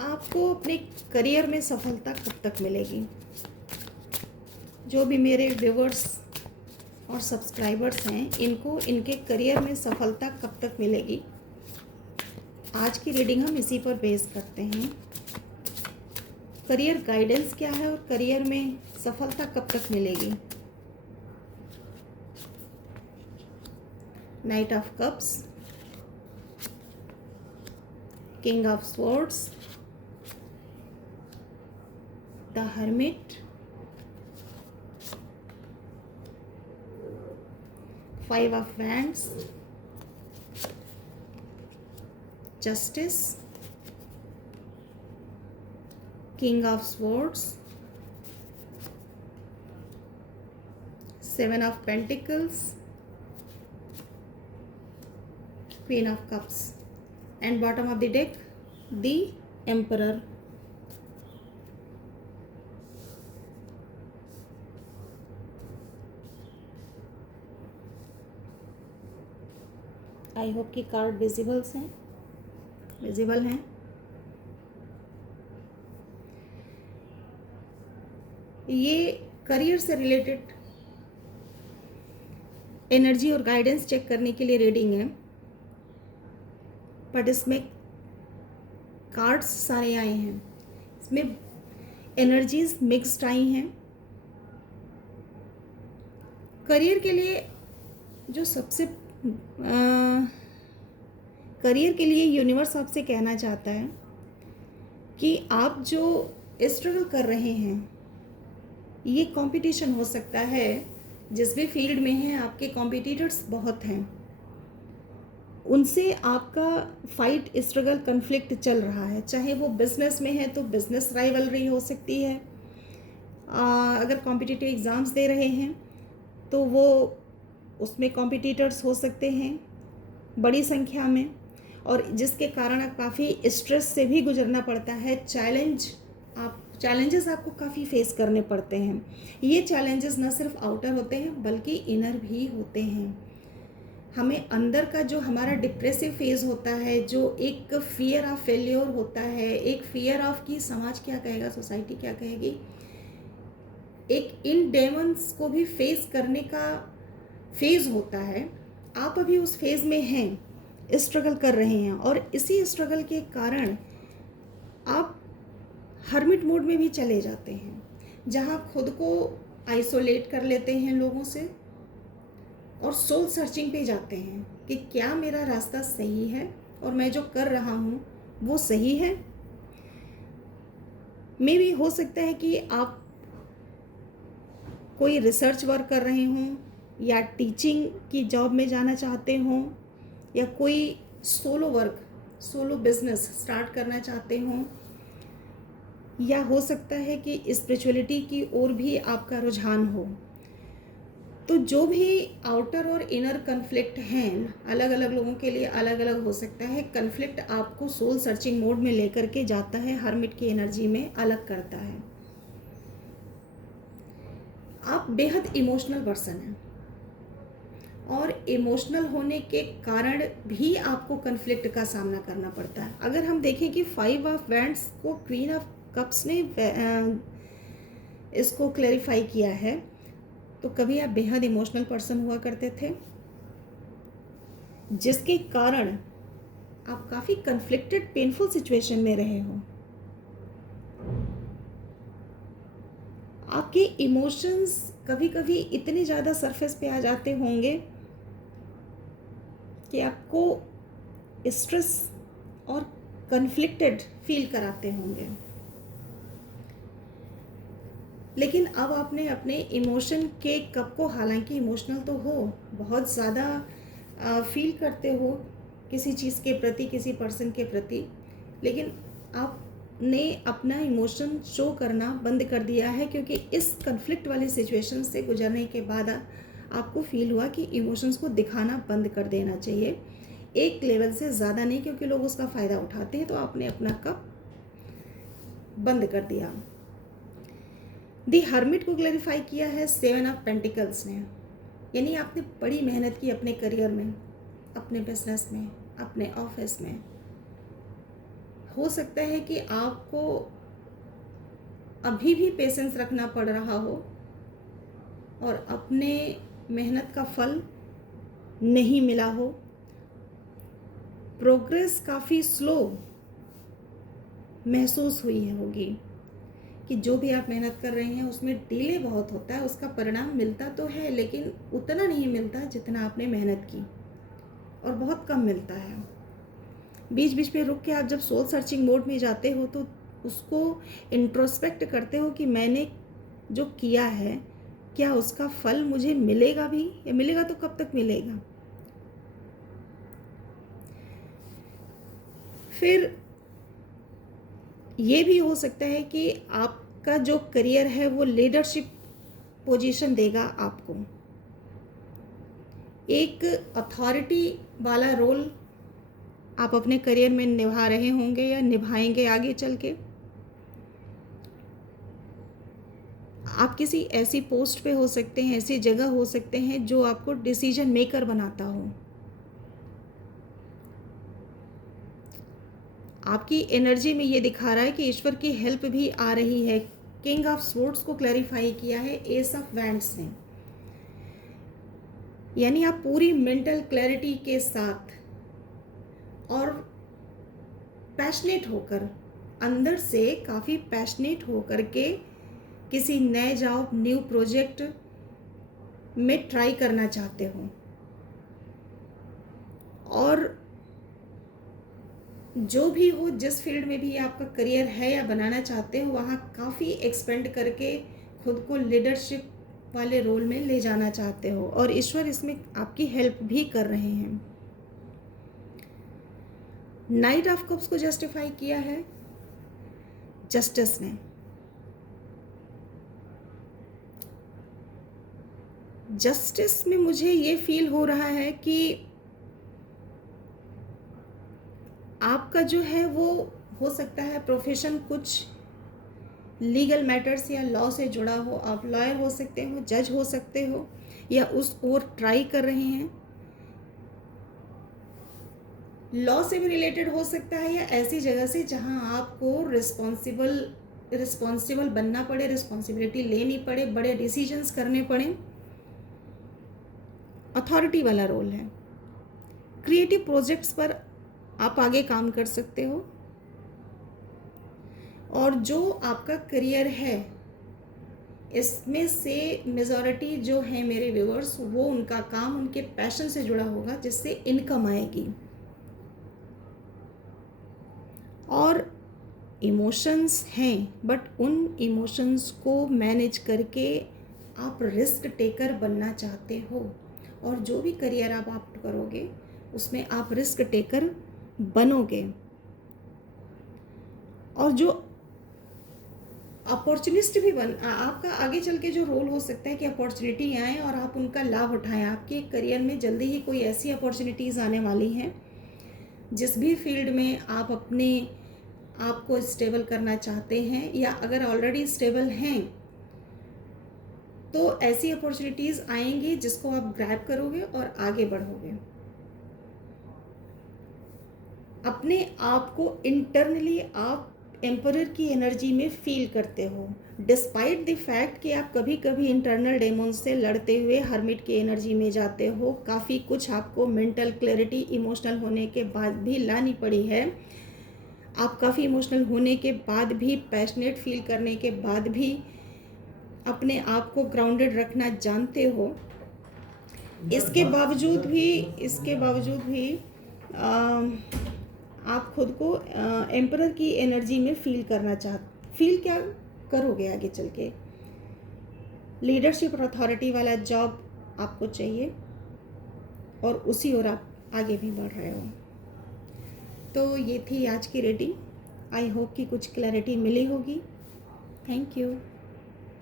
आपको अपने करियर में सफलता कब तक मिलेगी? जो भी मेरे व्यूवर्स और सब्सक्राइबर्स हैं, इनको इनके करियर में सफलता कब तक मिलेगी, आज की रीडिंग हम इसी पर बेस करते हैं। करियर गाइडेंस क्या है और करियर में सफलता कब तक मिलेगी। Night of cups, king of swords, the hermit, 5 of wands, justice, king of swords, 7 of pentacles, queen of cups, and bottom of the deck, the emperor. I hope कि card visible हैं। ये career से related energy और guidance check करने के लिए reading है, but इसमें कार्ड्स सारे आए हैं, इसमें एनर्जीज मिक्स्ड आई हैं। करियर के लिए जो सबसे करियर के लिए यूनिवर्स आपसे कहना चाहता है कि आप जो स्ट्रगल कर रहे हैं, ये कंपटीशन हो सकता है। जिस भी फील्ड में हैं, आपके कॉम्पिटिटर्स बहुत हैं, उनसे आपका फाइट, स्ट्रगल, कन्फ्लिक्ट चल रहा है। चाहे वो बिजनेस में है तो बिजनेस राइवलरी हो सकती है, अगर कॉम्पिटिटिव एग्ज़ाम्स दे रहे हैं तो वो उसमें कॉम्पिटिटर्स हो सकते हैं बड़ी संख्या में, और जिसके कारण आप काफ़ी स्ट्रेस से भी गुजरना पड़ता है। चैलेंजेस आपको काफ़ी फेस करने पड़ते हैं। ये चैलेंजेस न सिर्फ आउटर होते हैं बल्कि इनर भी होते हैं। हमें अंदर का जो हमारा डिप्रेसिव फेज होता है, जो एक फियर ऑफ फेल्योर होता है, एक फियर ऑफ कि समाज क्या कहेगा, सोसाइटी क्या कहेगी, एक इन डेमन्स को भी फेस करने का फेज़ होता है। आप अभी उस फेज़ में हैं, स्ट्रगल कर रहे हैं, और इसी स्ट्रगल के कारण आप हर्मिट मोड में भी चले जाते हैं, जहाँ खुद को आइसोलेट कर लेते हैं लोगों से और सोल सर्चिंग पे जाते हैं कि क्या मेरा रास्ता सही है और मैं जो कर रहा हूँ वो सही है। मे भी हो सकता है कि आप कोई रिसर्च वर्क कर रहे हों, या टीचिंग की जॉब में जाना चाहते हों, या कोई सोलो बिजनेस स्टार्ट करना चाहते हों, या हो सकता है कि स्पिरिचुअलिटी की ओर भी आपका रुझान हो। तो जो भी आउटर और इनर कन्फ्लिक्ट हैं, अलग अलग लोगों के लिए अलग अलग हो सकता है। कन्फ्लिक्ट आपको सोल सर्चिंग मोड में लेकर के जाता है, हर्मिट की एनर्जी में अलग करता है। आप बेहद इमोशनल पर्सन हैं, और इमोशनल होने के कारण भी आपको कन्फ्लिक्ट का सामना करना पड़ता है। अगर हम देखें कि 5 ऑफ वैंड्स को क्वीन ऑफ कप्स ने इसको क्लैरिफाई किया है, तो कभी आप बेहद इमोशनल पर्सन हुआ करते थे, जिसके कारण आप काफ़ी कन्फ्लिक्टेड, पेनफुल सिचुएशन में रहे हो। आपके इमोशंस कभी कभी इतने ज़्यादा सरफेस पे आ जाते होंगे कि आपको स्ट्रेस और कन्फ्लिक्टेड फील कराते होंगे, लेकिन अब आपने अपने इमोशन के कप को, हालांकि इमोशनल तो हो, बहुत ज़्यादा फील करते हो किसी चीज़ के प्रति, किसी पर्सन के प्रति, लेकिन आपने अपना इमोशन शो करना बंद कर दिया है, क्योंकि इस कन्फ्लिक्ट वाली सिचुएशन से गुजरने के बाद आपको फील हुआ कि इमोशंस को दिखाना बंद कर देना चाहिए, एक लेवल से ज़्यादा नहीं, क्योंकि लोग उसका फ़ायदा उठाते हैं। तो आपने अपना कप बंद कर दिया। दी हर्मिट को क्लैरिफाई किया है 7 ऑफ पेंटिकल्स ने, यानी आपने बड़ी मेहनत की अपने करियर में, अपने बिजनेस में, अपने ऑफिस में। हो सकता है कि आपको अभी भी पेशेंस रखना पड़ रहा हो और अपने मेहनत का फल नहीं मिला हो, प्रोग्रेस काफ़ी स्लो महसूस हुई होगी कि जो भी आप मेहनत कर रहे हैं उसमें डिले बहुत होता है, उसका परिणाम मिलता तो है लेकिन उतना नहीं मिलता जितना आपने मेहनत की, और बहुत कम मिलता है। बीच बीच में रुक के आप जब सोल सर्चिंग मोड में जाते हो तो उसको इंट्रोस्पेक्ट करते हो कि मैंने जो किया है क्या उसका फल मुझे मिलेगा भी, या मिलेगा तो कब तक मिलेगा। फिर ये भी हो सकता है कि आपका जो करियर है वो लीडरशिप पोजीशन देगा आपको, एक अथॉरिटी वाला रोल आप अपने करियर में निभा रहे होंगे या निभाएंगे आगे चल के। आप किसी ऐसी पोस्ट पे हो सकते हैं, ऐसी जगह हो सकते हैं जो आपको डिसीजन मेकर बनाता हो। आपकी एनर्जी में ये दिखा रहा है कि ईश्वर की हेल्प भी आ रही है। किंग ऑफ स्वॉर्ड्स को क्लैरिफाई किया है एस ऑफ वैंड्स ने, यानी आप पूरी मेंटल क्लैरिटी के साथ और पैशनेट होकर, अंदर से काफ़ी पैशनेट होकर के किसी नए जॉब, न्यू प्रोजेक्ट में ट्राई करना चाहते हो, और जो भी हो, जिस फील्ड में भी आपका करियर है या बनाना चाहते हो, वहाँ काफ़ी एक्सपेंड करके खुद को लीडरशिप वाले रोल में ले जाना चाहते हो, और ईश्वर इसमें आपकी हेल्प भी कर रहे हैं। नाइट ऑफ कप्स को जस्टिफाई किया है जस्टिस ने। जस्टिस में मुझे ये फील हो रहा है कि आपका जो है वो हो सकता है प्रोफेशन कुछ लीगल मैटर्स या लॉ से जुड़ा हो। आप लॉयर हो सकते हो, जज हो सकते हो, या उस ओर ट्राई कर रहे हैं। लॉ से भी रिलेटेड हो सकता है, या ऐसी जगह से जहां आपको रिस्पॉन्सिबल बनना पड़े, रिस्पॉन्सिबिलिटी लेनी पड़े, बड़े डिसीजंस करने पड़े। अथॉरिटी वाला रोल है। क्रिएटिव प्रोजेक्ट्स पर आप आगे काम कर सकते हो, और जो आपका करियर है इसमें से मेजॉरिटी जो है मेरे व्यूअर्स, वो उनका काम उनके पैशन से जुड़ा होगा जिससे इनकम आएगी। और इमोशंस हैं, बट उन इमोशंस को मैनेज करके आप रिस्क टेकर बनना चाहते हो, और जो भी करियर आप ऑप्ट करोगे उसमें आप रिस्क टेकर बनोगे। और जो अपॉर्चुनिस्ट भी आपका आगे चल के जो रोल हो सकता है कि अपॉर्चुनिटी आए और आप उनका लाभ उठाएं। आपके करियर में जल्दी ही कोई ऐसी अपॉर्चुनिटीज़ आने वाली हैं, जिस भी फील्ड में आप अपने आप को स्टेबल करना चाहते हैं, या अगर ऑलरेडी स्टेबल हैं तो ऐसी अपॉर्चुनिटीज़ आएंगी जिसको आप ग्रैब करोगे और आगे बढ़ोगे। अपने आप को इंटरनली आप एम्परर की एनर्जी में फील करते हो, डिस्पाइट द फैक्ट कि आप कभी कभी इंटरनल डेमोन से लड़ते हुए हर्मिट की एनर्जी में जाते हो। काफ़ी कुछ आपको मेंटल क्लैरिटी इमोशनल होने के बाद भी लानी पड़ी है। आप काफ़ी इमोशनल होने के बाद भी, पैशनेट फील करने के बाद भी अपने आप को ग्राउंडेड रखना जानते हो। इसके बावजूद भी आप खुद को एम्परर की एनर्जी में फील क्या करोगे आगे चल के। लीडरशिप और अथॉरिटी वाला जॉब आपको चाहिए, और उसी ओर आप आगे भी बढ़ रहे हो। तो ये थी आज की रीडिंग। आई होप कि कुछ क्लैरिटी मिली होगी। Thank you.